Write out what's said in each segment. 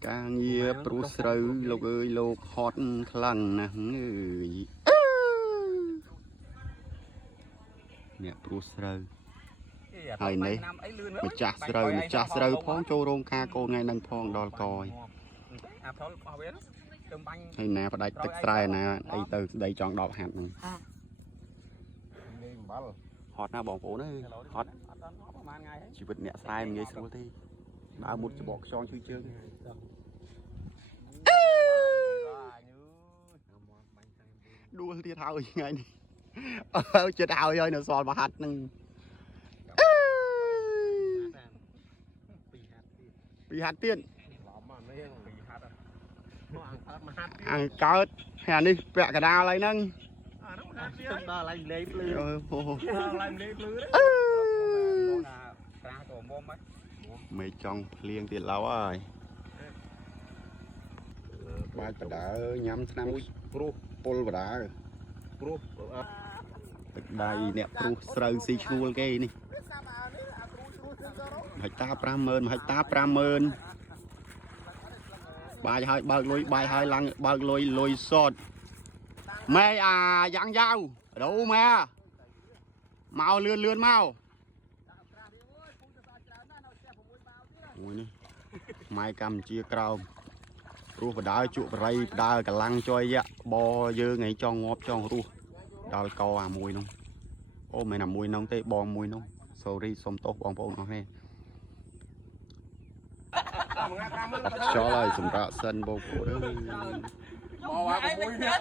càng nhiều pro sầu lộc ơi lộc hot khăng nè nè pro sầuហើយនេះម្ចាស់ស្រូវផងចូលរោងការកូនថ្ងៃនឹងផងដល់កយហើយណាផ្ដាច់ទឹកស្រែណាអីទៅស្ដីចង់ដបហាត់ហ្នឹងហត់ណាបងប្អូនអើយហត់ជីវិតអ្នកស្រែមិនងាយស្រួលទេដើរមុតច្បកខ្យងជួយជើងដួលទៀតហើយថ្ងៃនេះចិត្តហើយនៅសល់មកហាត់ហ្នឹងពីហាត់ទៀតអាកើតហើយនេះពាក់កដាលហើយហ្នឹងដល់ឡើងលេភ្លឺឡើងលេភ្លឺមេចង់ភ្លៀងទៀតឡៅហើយបាច់បដាញ៉ាំឆ្នាំព្រោះពុលបដាព្រោះទឹកដៃអ្នកព្រោះស្រូវស៊ីឈ្នួលគេនេះហិចតា 50000 ហិចតា 50000 បាយហើយបើកលុយបាយហើយឡើងបើកលុយសតម៉ែអាយ៉ាងយ៉ាវដូរម៉ែមកលឿនមកមួយនេះម៉ែកម្ពុជាក្រោមរស់បដើជក់បរិយបដើកលាំងចុយយៈបយើងថ្ងៃចង់ងាប់ចង់រស់ដល់កអាមួយនោះអូមិនអាមួយនោះទេបងមួយនោះ sorry សុំទោសបងប្អូនអស់នេះចូលហើយសម្រាប់សិនបងប្អូនអើយមកឲ្យមួយនេះ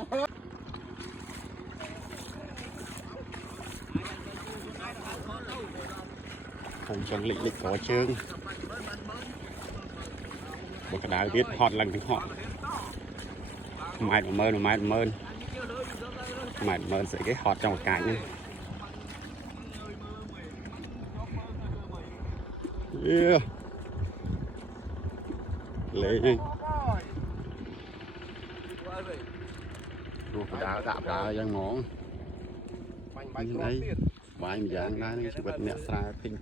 ខ្ញុំចង់លិចក្រជើងបើក្តៅទៀតហត់ឡើងទាំងហត់ម៉ែ10000ស្អីគេហត់trongកាច់នេះលេងរូបដាវដាក់ដាវយ៉ាងហ្មងបាញ់អីបាញ់យ៉ាងណានេះជីវិតអ្នកស្រែភីង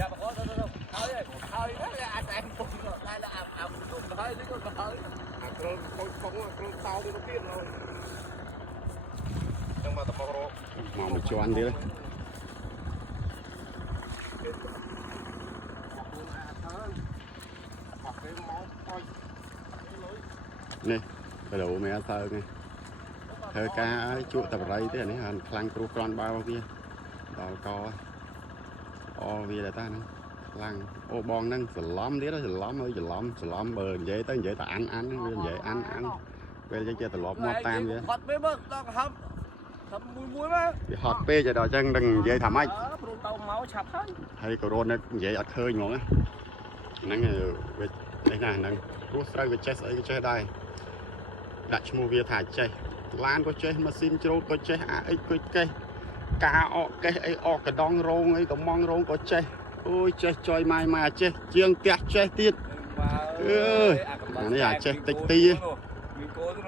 ចាប់អត់ទៅហើយអាតែពុកតែអាពុកហើយនេះក៏ហើយអាគ្រុលកូនពុកអាគ្រុលតោទៅទៀតហើយចឹងមកតបរកមកមួយជាន់ទៀតនេះបដូរមែនទៅនេះធ្វើការឲ្យជក់តបរៃទេអានេះអាខ្លាំងគ្រូក្រាន់បើវាដល់កអូវាតែតាហ្នឹងខ្លាំងអូបងហ្នឹងច្រឡំទៀតច្រឡំបើនិយាយទៅនិយាយតែអានវានិយាយអានពេលចេះត្រឡប់មកតាមវាហត់ពេកមើលដល់ហប់មួយមើលវាហត់ពេកដល់អញ្ចឹងនឹងនិយាយថាម៉េចព្រោះទៅមកឆាប់ហើយក៏រត់និយាយអត់ឃើញហ្មងហ្នឹងវានេះណាហ្នឹងព្រោះស្រូវវាចេះស្អីក៏ចេះដែរដាក់ឈ្មោះវាថាចេះឡានក៏ចេះម៉ាស៊ីនច្រូតក៏ចេះអាអិចក៏ចេះការអកកេះអីអកកដងរោងអីកំងរោងក៏ចេះអូយចេះចុយម៉ាយចេះជាងផ្ទះចេះទៀតអើយនេះអាចេះតិចទី